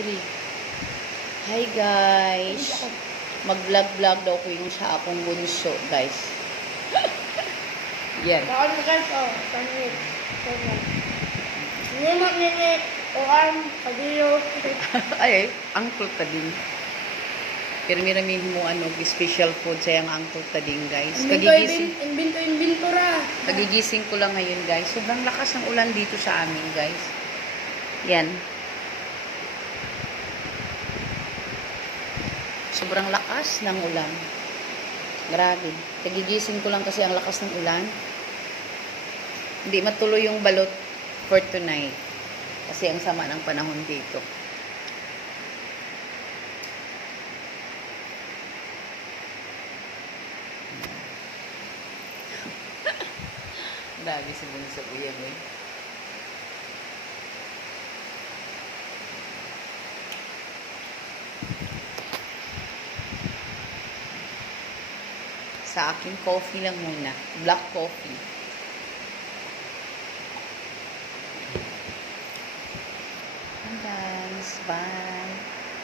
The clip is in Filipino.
Dili. Hi guys. Mag-vlog-vlog daw ko yung sa akong bunso, guys. Yan. Baka na guys, oh, tanit. Hindi mag-init. O arm, kadilo. Ay, angkol ta din. Pero mirami mo ano, special food sa yung angkol ta din, guys. Inventora. Kagigising ko lang ngayon, guys. Sobrang lakas ng ulan dito sa amin, guys. Yan. Sobrang lakas ng ulan. Grabe. Kagigising ko lang kasi ang lakas ng ulan. Hindi matuloy yung balot for tonight. Kasi ang sama ng panahon dito. Grabe si bunso ko yan eh. Sa akin, coffee lang muna. Black coffee. Guys, bye.